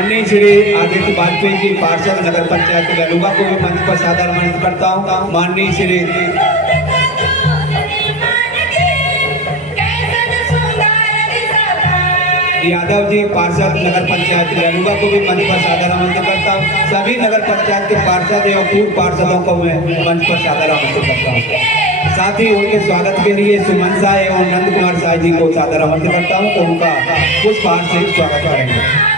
माननीय श्री आदित्य वाजपेयी जी पार्षद नगर पंचायत ललुगा को भी मंच पर सादर आमंत्रित करता हूँ। माननीय श्री यादव जी पार्षद नगर पंचायत ललुगा को भी मंच पर सादर आमंत्रित करता हूँ। सभी नगर पंचायत के पार्षद एवं पूर्व पार्षदों को मैं मंच पर सादर आमंत्रित करता हूँ। साथ ही उनके स्वागत के लिए सुमन शाह एवं नंद कुमार शाह जी को सादर आमंत्रित करता हूँ तो उनका पुष्पहार से स्वागत करेंगे।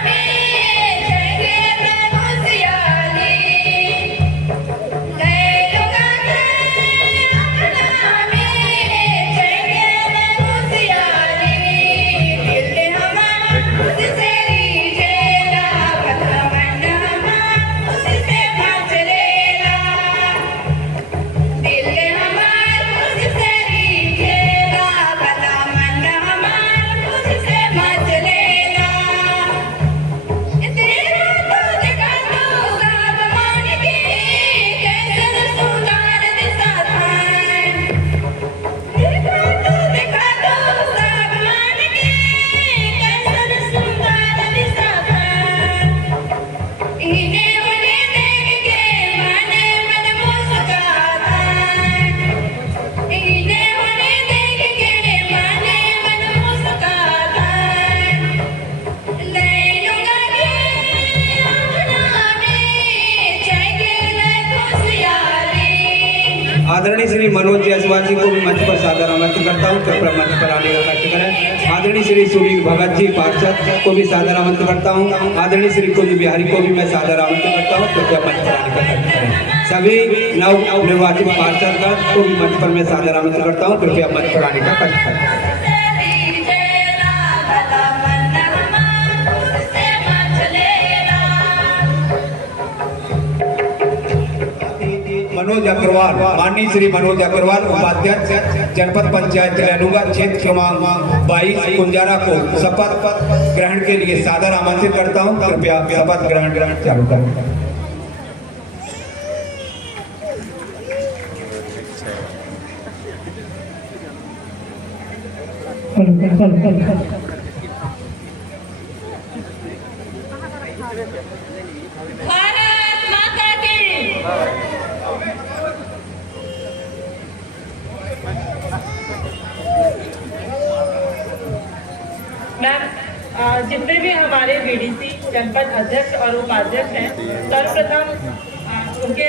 आदरणीय श्री मनोज जायसवाल जी को भी मंच पर सादर आमंत्रित करता हूँ, कृपया मंच पर आने का कष्ट करें। आदरणीय श्री सुनील भगत जी पार्षद को भी सादर आमंत्रित करता हूँ। आदरणीय श्री कुंज बिहारी को भी मैं सादर आमंत्रित करता हूँ, कृपया मंच पर आने का कष्ट करें। सभी नव निर्वाचित पार्षद को भी मंच पर मैं सादर आमंत्रित करता हूँ, कृपया मंच पर आने का कष्ट करें। मनोज अग्रवाल, माननीय श्री मनोज अग्रवाल उपाध्यक्ष जनपद पंचायत ललुगा क्षेत्र क्रमांक 22 कुंजारा को शपथ ग्रहण के लिए सादर आमंत्रित करता हूं, कृपया शपथ ग्रहण चालू करें। जितने भी हमारे बीडीसी जनपद अध्यक्ष और उपाध्यक्ष हैं, सर्वप्रथम उनके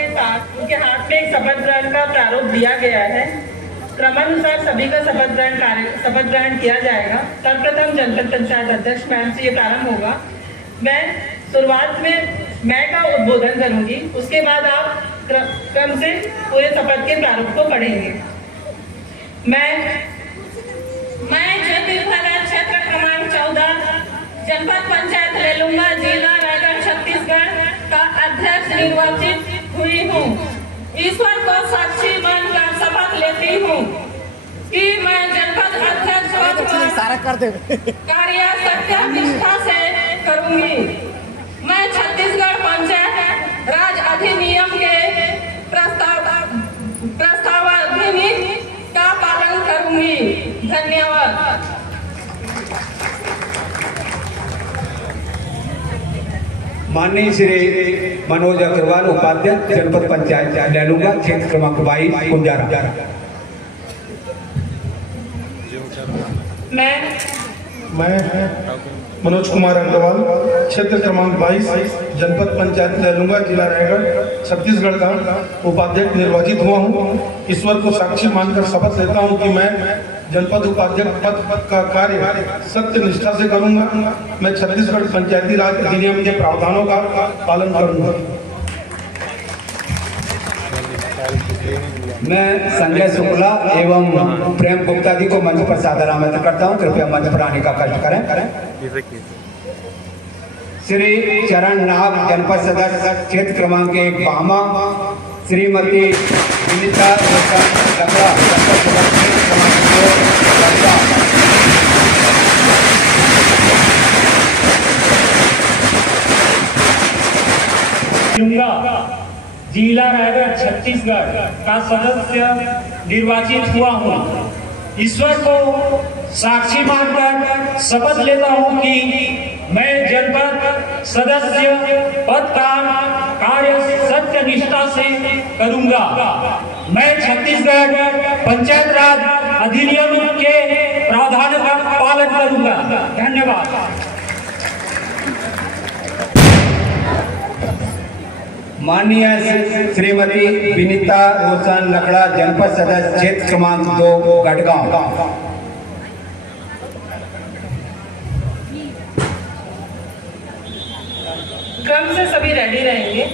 हाथ में एक शपथ ग्रहण का प्रारूप दिया गया है। क्रमानुसार सभी का शपथ ग्रहण किया जाएगा। सर्वप्रथम जनपद पंचायत अध्यक्ष मैम से ये प्रारंभ होगा। मैं शुरुआत में मैं का उद्बोधन करूंगी, उसके बाद आप क्रम से पूरे शपथ के प्रारूप को पढ़ेंगे। मैं क्षेत्र क्रमांक 14 जनपद पंचायत ललुगा जिला रायगढ़ छत्तीसगढ़ का अध्यक्ष निर्वाचित हुई हूँ। ईश्वर को साक्षी मानकर शपथ लेती हूँ कि मैं जनपद अध्यक्ष कार्य सत्यनिष्ठा से करूंगी। मैं छत्तीसगढ़ पंचायत राज अधिनियम के प्रस्तावाधीन का पालन करूंगी। धन्यवाद। माननीय श्री मनोज अग्रवाल उपाध्यक्ष जनपद पंचायत ललुगा क्षेत्र क्रमांक 22 कुंजारा। मैं मनोज कुमार अग्रवाल क्षेत्र क्रमांक 22 जनपद पंचायत ललुगा जिला रायगढ़ छत्तीसगढ़ का उपाध्यक्ष निर्वाचित हुआ हूँ। ईश्वर को साक्षी मानकर शपथ लेता हूँ कि मैं जनपद उपाध्यक्ष पद का कार्य सत्य निष्ठा से करूंगा। मैं छत्तीसगढ़ पंचायती राज अधिनियम के प्रावधानों का पालन करूंगा। मैं संजय शुक्ला एवं प्रेम गुप्ता जी को मंच पर सादर आमंत्रित करता हूं, कृपया मंच पर आने का कष्ट करें। श्री चरण नाग जनपद सदस्य क्षेत्र क्रमांक 1 बामा, श्रीमती विनीता लकड़ा जनपद सदस्य क्रमांक 2 जिला रायगढ़ छत्तीसगढ़ का सदस्य निर्वाचित हुआ हूँ। ईश्वर को साक्षी मानकर शपथ लेता हूँ कि मैं जनपद सदस्य पद का कार्य सत्य निष्ठा से करूंगा। मैं छत्तीसगढ़ पंचायत राज अधिनियम के प्रावधान का पालन करूंगा। धन्यवाद। माननीय श्रीमती विनीता रोशन लकड़ा, जनपद सदस्य क्षेत्र क्रमांक 2 गढ़गांव। क्रम से सभी रेडी रहेंगे।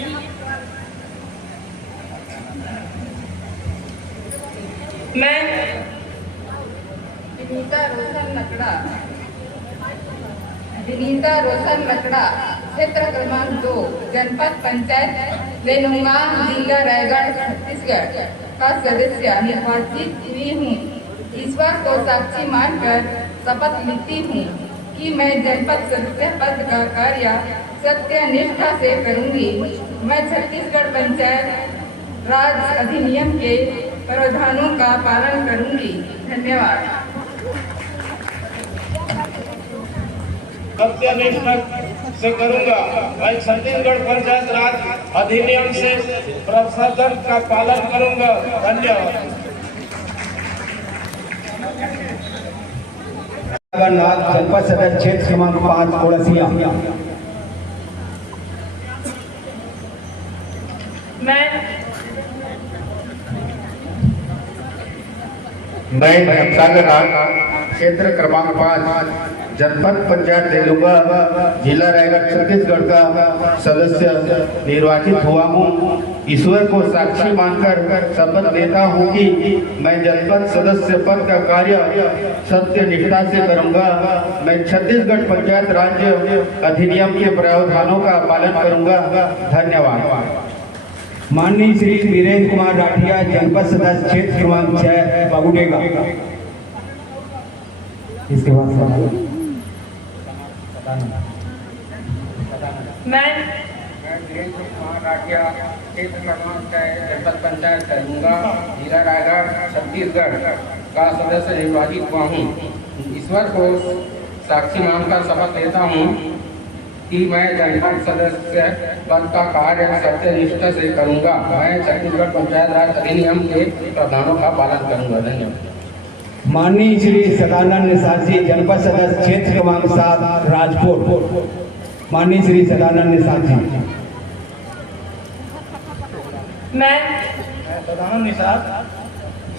मैं विनीता रोशन लकड़ा क्षेत्र क्रमांक 2 जनपद पंचायत लेनुंगा जिला रायगढ़ छत्तीसगढ़ का सदस्य निर्वाचित हुई हूँ। ईश्वर को साक्षी मानकर शपथ लेती हूँ कि मैं जनपद सदस्य पद का कार्य सत्य निष्ठा से करूंगी। मैं छत्तीसगढ़ पंचायत राज अधिनियम के प्रावधानों का पालन करूंगी। धन्यवाद। सत्यनिष्ठा से करूंगा। मैं छत्तीसगढ़ पंचायत राज अधिनियम से प्रावधान का पालन करूंगा। धन्यवाद। जनपद सदस्य क्षेत्र क्रमांक 5 ओड़सिया। मैं सागर क्षेत्र क्रमांक 5 जनपद पंचायत लेलुंगा जिला रायगढ़ छत्तीसगढ़ का सदस्य निर्वाचित हुआ हूँ। ईश्वर को साक्षी मानकर शपथ लेता हूँ कि मैं जनपद सदस्य पद का कार्य सत्य निष्ठा से करूँगा। मैं छत्तीसगढ़ पंचायत राज्य अधिनियम के प्रावधानों का पालन करूँगा। धन्यवाद। माननीय श्री वीरेंद्र कुमार राठिया, जनपद सदस्य क्षेत्र क्रमांक 6 बागुडेगा। इसके बाद मैं वीरेंद्र कुमार राठिया क्षेत्र क्रमांक 6 जनपद पंचायत करूंगा जिला रायगढ़ छत्तीसगढ़ का सदस्य निर्वाचित हुआ हूँ। ईश्वर को साक्षी मानकर शपथ लेता हूँ कि मैं जनपद सदस्य पद का कार्य सत्यनिष्ठा से करूंगा। मैं छत्तीसगढ़ पंचायत राज अधिनियम के प्रावधानों का पालन करूंगा। धन्यवाद। माननीय श्री सदानंद निसासी, जनपद सदस्य क्षेत्र क्रमांक 7 राजपुर। माननीय श्री सदानंद निसासी। मैं सदानंद निषाद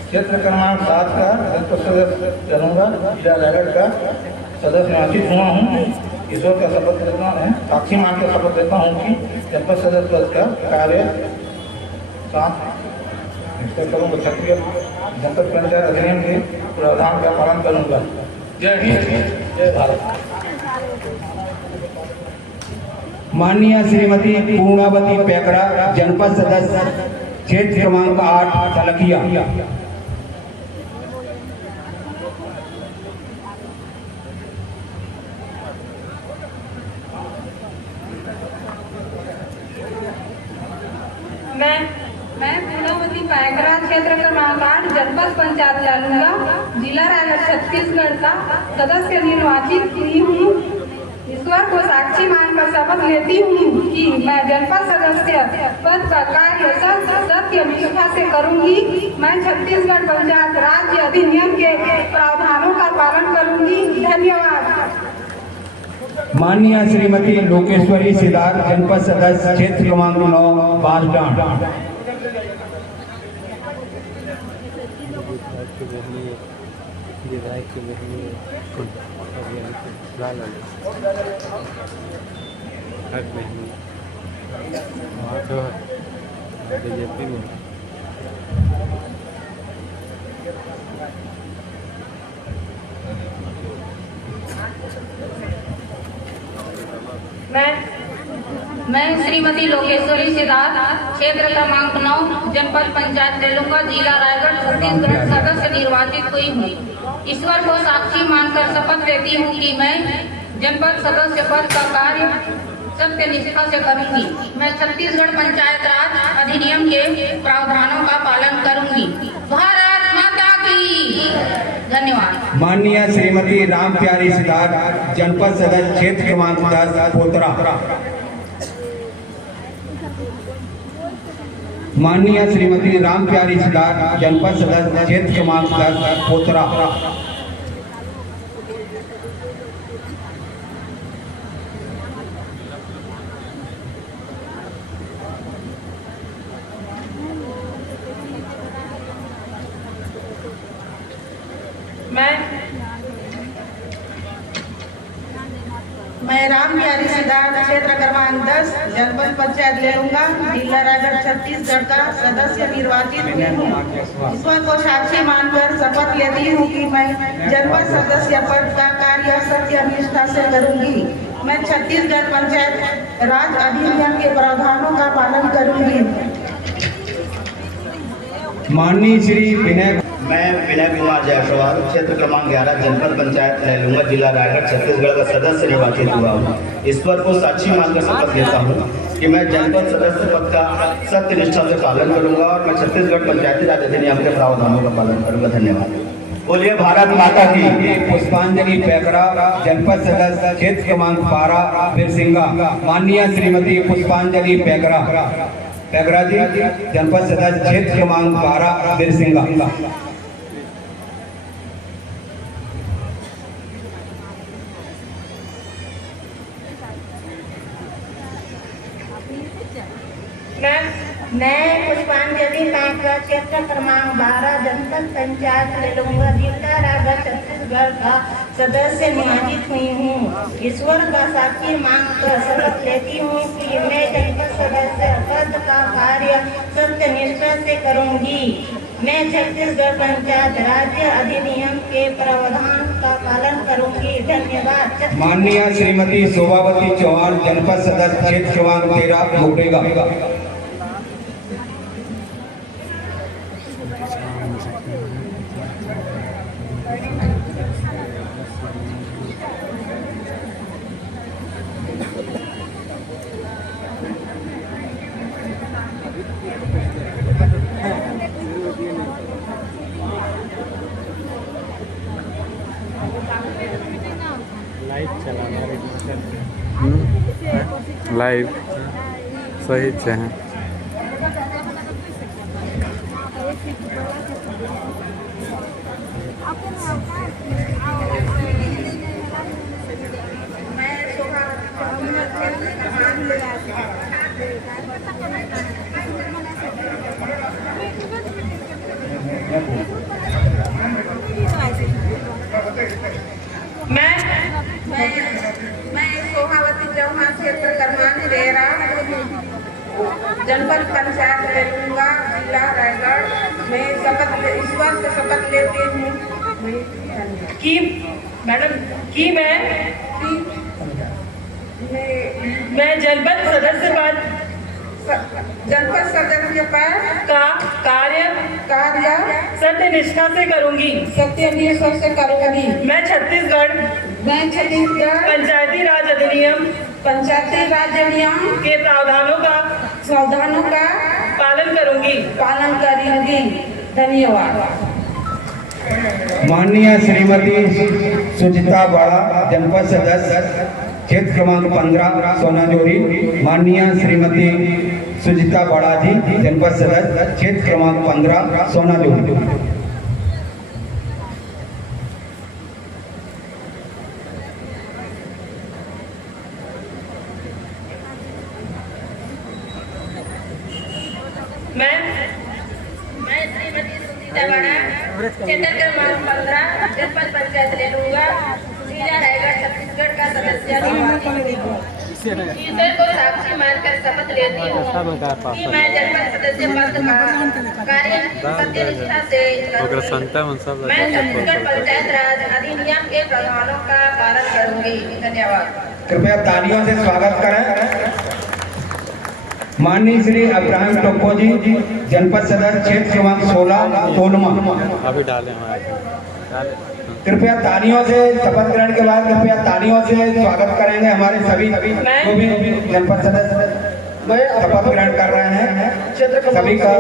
क्षेत्र क्रमांक 7 का जनपद सदस्य करूंगा। जिला रायगढ़ का सदस्य निर्वाचित हुआ हूँ। ईश्वर का शपथ लेता है, साक्षी मान कर शपथ लेता हूँ कि जनपद सदस्य पद का कार्य साथ करूँगा। छत्तीसगढ़ जनपद पंचायत अधिनियम के प्रावधान का पालन करूँगा। जय हिंद, जय भारत। माननीय श्रीमती पूर्णावती पैकड़ा, जनपद सदस्य क्षेत्र क्रमांक 8 तलकिया। मैं पूर्णावती पैकरा क्षेत्र क्रमांक 8 जनपद पंचायत लालूंगा जिला रायगढ़ छत्तीसगढ़ का सदस्य निर्वाचित हुई हूँ। ईश्वर को साक्षी मानकर शपथ लेती हूँ कि मैं जनपद सदस्य पद का कार्य सत्य निष्ठा से करूंगी। मैं छत्तीसगढ़ पंचायत राज्य अधिनियम के प्रावधानों का पालन करूंगी। धन्यवाद। माननीय श्रीमती लोकेश्वरी सिद्धार्थ, जनपद सदस्य क्षेत्र क्रमांक 9 बांसडांड। मैं श्रीमती लोकेश्वरी सिद्धार्थ क्षेत्र क्रमांक 9 जनपद पंचायत लेलुंगा जिला रायगढ़ छत्तीसगढ़ सदस्य निर्वाचित हुई हूँ। ईश्वर को साक्षी मानकर शपथ लेती हूँ कि मैं जनपद सदस्य पद का कार्य सत्य निष्ठा से करूंगी। मैं छत्तीसगढ़ पंचायत राज अधिनियम के प्रावधानों का पालन करूंगी। भारत माता की। धन्यवाद। माननीय श्रीमती राम प्यारी सिद्धार्थ, जनपद सदस्य क्षेत्र क्रमांक 10 पोतरा। माननीय श्रीमती राम प्यारी सिद्धार्थ, जनपद सदस्य क्षेत्र क्रमांक 10 पोतरा। मैं राम प्यारी सिद्धार्थ, क्षेत्र क्रमांक 10, जनपद पंचायत लेलूंगा, जिला रायगढ़ छत्तीसगढ़ का सदस्य निर्वाचित हुई हूँ। ईश्वर को साक्षी मानकर शपथ लेती हूँ कि मैं जनपद सदस्य पद का कार्य सत्य निष्ठा से करूंगी। मैं छत्तीसगढ़ पंचायत राज अधिनियम के प्रावधानों का पालन करूंगी। माननीय श्री विनय मैं विनय कुमार जायसवाल, क्षेत्र क्रमांक 11, जनपद पंचायत लैलूंगा, जिला रायगढ़ छत्तीसगढ़ का सदस्य निर्वाचित हुआ हूँ। ईश्वर को साक्षी मानकर शपथ लेता हूँ कि मैं जनपद सदस्य पद का सत्य निष्ठा से पालन करूंगा और मैं छत्तीसगढ़ पंचायती राज अधिनियम के प्रावधानों का पालन करूंगा। धन्यवाद। बोलिए भारत माता की। पुष्पांजलि पैकरा, जनपद सदस्य क्षेत्र क्रमांक 12 बिरसिंगा। माननीय श्रीमती पुष्पांजलि पैकरा जी, जनपद सदस्य क्षेत्र क्रमांक 12 बिरसिंगा। मैं पुष्पांजलि पैकरा, क्षेत्र क्रमांक 12, जनपद पंचायत लेलूंगा, जिला रायगढ़ छत्तीसगढ़ का सदस्य निर्वाचित हुई हूँ। ईश्वर का साक्षी मानकर शपथ लेती हूँ कि मैं जनपद सदस्य पद का कार्य सत्य निष्ठा से करूंगी। मैं छत्तीसगढ़ पंचायत राज्य अधिनियम के प्रावधान का पालन करूंगी। धन्यवाद। माननीय श्रीमती शोभावती चौहान, जनपद सदस्य क्षेत्र क्रमांक 13 मुकरेगा। लाइव सही से हैं। मैं शोभावती चौहान, क्षेत्र क्रमांक 13, जनपद पंचायत लेलूंगा, जिला रायगढ़ में ईश्वर से शपथ लेती हूँ कि मैडम कि मैं जनपद सदस्य पद का कार्य सत्य निष्ठा से करूंगी। मैं छत्तीसगढ़ पंचायती राज अधिनियम के प्रावधानों का पालन करूंगी। धन्यवाद। माननीय श्रीमती सुचिता बाड़ा, जनपद सदस्य क्षेत्र क्रमांक 15 सोनाजोरी। माननीय श्रीमती सुचिता बाड़ा जी, जनपद सदस्य क्षेत्र क्रमांक 15 सोनाजोरी। मैं श्रीमती सुचिता बाड़ा, क्षेत्र क्रमांक 15, जनपद पंचायत लेलूंगा, जिला रायगढ़ छत्तीसगढ़ का सदस्य ईश्वर को साक्षी मानकर शपथ लेती हूँ कि मैं जनपद सदस्य पद का कार्य सत्य निष्ठा से करूंगी। मैं छत्तीसगढ़ पंचायत राज अधिनियम के प्रावधानों का पालन करूंगी। धन्यवाद। कृपया तालियों से स्वागत करें। माननीय श्री अब्राहम टोप्पो जी, जनपद सदस्य क्षेत्र क्रमांक 16 तोलमा। अभी डाले कृपया तालियों से शपथ ग्रहण के बाद कृपया तालियों से स्वागत करेंगे हमारे सभी जो भी जनपद सदस्य शपथ ग्रहण कर रहे हैं। क्षेत्र सभी का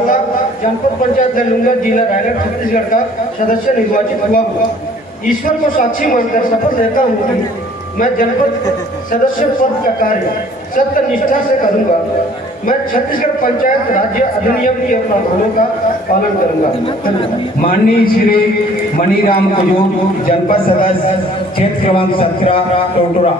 जनपद पंचायत लैलूंगा, जिला रायगढ़ छत्तीसगढ़ का सदस्य निर्वाचित हुआ। ईश्वर को साक्षी मानकर शपथ लेता हूँ कि मैं जनपद सदस्य पद का कार्य सत्य निष्ठा से करूँगा। मैं छत्तीसगढ़ पंचायत राज्य अधिनियम के प्रावधानों का पालन करूँगा। धन्यवाद। माननीय श्री मनीराम कुजूर, जनपद सदस्य क्षेत्र क्रमांक 17 टोटोरा।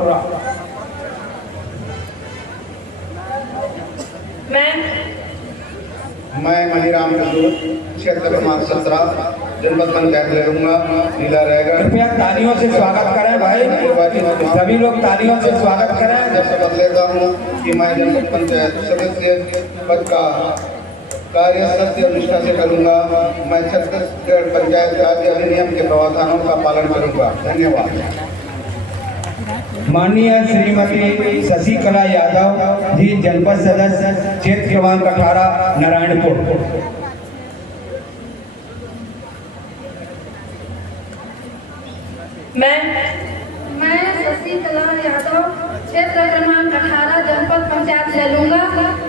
मैं मनीराम कुजूर, क्षेत्र क्रमांक 17 जनपद पंचायत लेलूंगा, जिला रायगढ़। कृपया तालियों से स्वागत करें भाई, सभी लोग तालियों से स्वागत करें। मैं शपथ लेता हूँ कि मैं जनपद पंचायत सदस्य पद का कार्य सत्य और निष्ठा से करूँगा। मैं छत्तीसगढ़ पंचायत राज्य अधिनियम के प्रावधानों का पालन करूँगा। धन्यवाद। माननीय श्रीमती शशिकला यादव जी, जनपद सदस्य क्षेत्र क्रमांक 18 नारायणपुर। मैं शशिकला यादव, क्षेत्र क्रमांक 18 जनपद पंचायत लेलूंगा,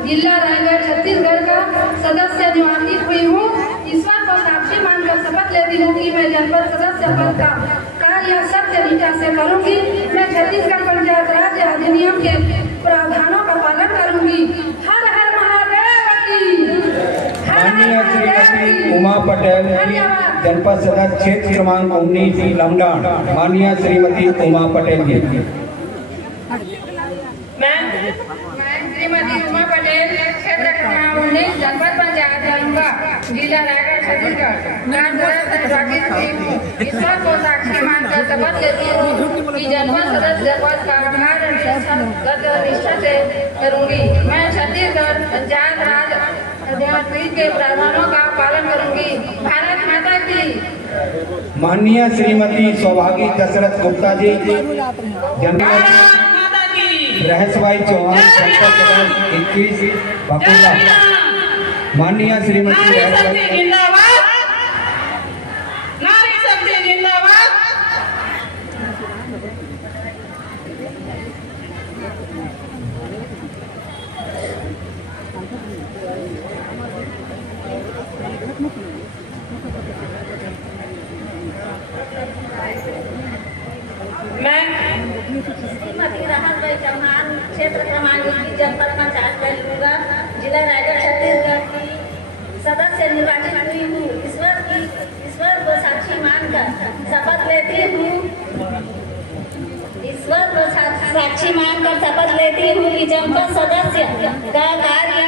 जिला रायगढ़ छत्तीसगढ़ का सदस्य निर्वाचित हुई हूँ। ईश्वर को साक्षी मानकर शपथ लेती हूँ कि मैं जनपद सदस्य पद का कार्य सत्य निष्ठा से करूंगी। मैं छत्तीसगढ़ पंचायत राज्य अधिनियम के प्रावधानों का पालन करूंगी। हर हर महादेव की। माननीय श्रीमती उमा पटेल जी, जनपद सदस्य क्षेत्र क्रमांक 19 लमडाण। माननीय श्रीमती उमा पटेल जी। मैं श्रीमती उमा पटेल, क्षेत्र क्रमांक 19 जनपद पंचायत लेलूंगा, जिला रायगढ़ छत्तीसगढ़ निर्वाचित हुई हूँ। ईश्वर को साक्षी मानकर शपथ लेती हूँ कि जनपद सदस्य पद का कार्य निष्ठा से करूंगी। मैं छत्तीसगढ़ पंचायत राज अधिनियम के प्रावधानों का पालन करूंगी। भारत माता की। माननीय श्रीमती सौभागी दशरथ गुप्ता जी, जनपद रहसभाई चौहान, जनपद सदस्य 21 बकुला। माननीय श्रीमती श्रीमती राहत चौहान, क्षेत्र क्रमांक 21 जनपद पंचायत लेलूंगा, जिला रायगढ़ छत्तीसगढ़ की सदस्य निर्वाचित हुई हूँ। ईश्वर को साक्षी मानकर शपथ लेती हूँ। ईश्वर को साक्षी मानकर शपथ लेती हूँ कि जनपद सदस्य का कार्य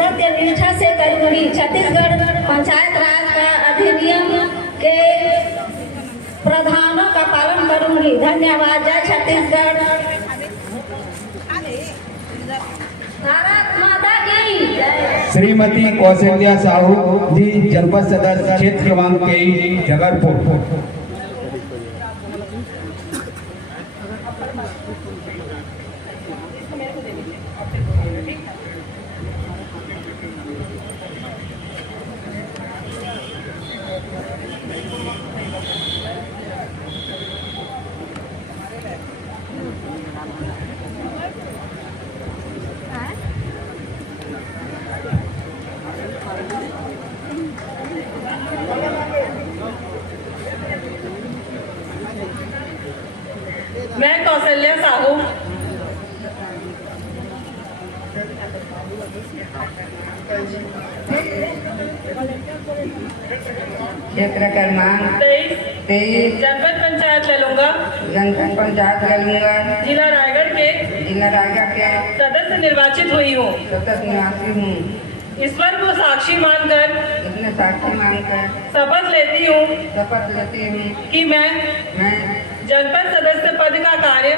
सत्य निष्ठा से करूंगी। छत्तीसगढ़ पंचायत राज का अधिनियम के प्रावधानों का पालन करूंगी। धन्यवाद। जय छत्तीसगढ़। भारत माता की। श्रीमती कौशल्या साहू जी, जनपद सदस्य क्षेत्र क्रमांक 23 जगरपुर। मैं कौशल्या साहू, क्षेत्र क्रमांक 23 जनपद पंचायत लेलूंगा, जनपद पंचायत लेलूंगा, जिला रायगढ़ के सदस्य निर्वाचित हुई हूँ। ईश्वर को साक्षी मानकर शपथ लेती हूँ कि मैं जनपद सदस्य पद का कार्य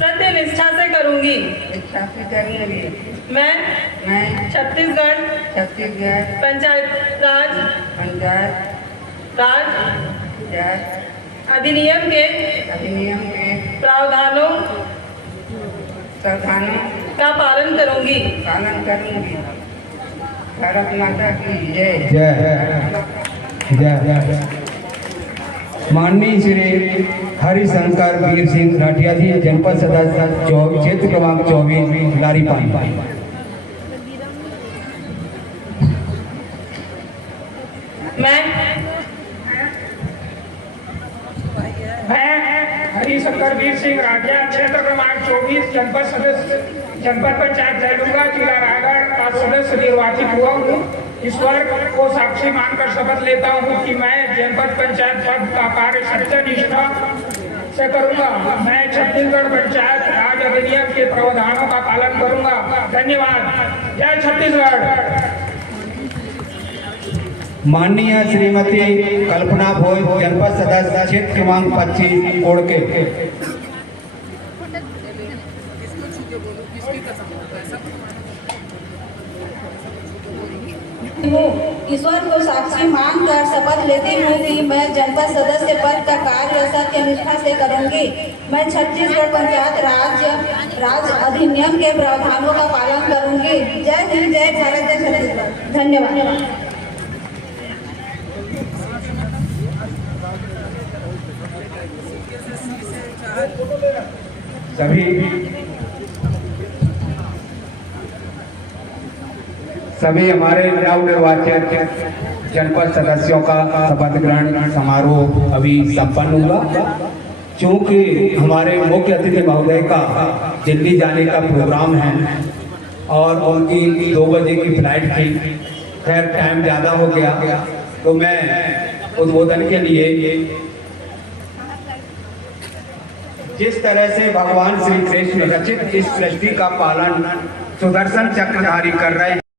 सत्य निष्ठा से करूंगी। मैं छत्तीसगढ़ पंचायत राज अधिनियम के प्रावधानों का पालन करूंगी। भारत माता की जय। जय जय। माननीय श्री हरिशंकर वीर सिंह राठिया जी, जनपद सदस्य क्षेत्र क्रमांक 24 लारीपान। मैं हरिशंकर वीर सिंह राजा क्षेत्र क्रमांक 24 जनपद पंचायत लैलूंगा जिला रायगढ़ का सदस्य निर्वाचित हुआ हूँ। ईश्वर को साक्षी मानकर शपथ लेता हूँ कि मैं जनपद पंचायत पद का कार्य सत्यनिष्ठा से करूंगा। मैं छत्तीसगढ़ पंचायत राज अधिनियम के प्रावधानों का पालन करूंगा। धन्यवाद। जय छत्तीसगढ़। माननीय श्रीमती कल्पना भोई, जनपद सदस्य क्षेत्र क्रमांक 25 कोड़के। ईश्वर को साक्षी मानकर शपथ लेती हूँ कि मैं जनपद सदस्य पद का कार्य सत्यनिष्ठा से करूंगी। मैं छत्तीसगढ़ पंचायत राज अधिनियम के प्रावधानों का पालन करूंगी। जय हिंद, जय भारत, जय छत्तीसगढ़। धन्यवाद। सभी हमारे नवनिर्वाचित जनपद सदस्यों का शपथ ग्रहण समारोह अभी संपन्न हुआ। चूंकि हमारे मुख्य अतिथि महोदय का दिल्ली जाने का प्रोग्राम है और उनकी 2 बजे की फ्लाइट थी, खैर टाइम ज़्यादा हो गया, तो मैं उद्बोधन के लिए जिस तरह से भगवान श्री कृष्ण रचित इस सृष्टि का पालन सुदर्शन चक्रधारी कर रहे हैं।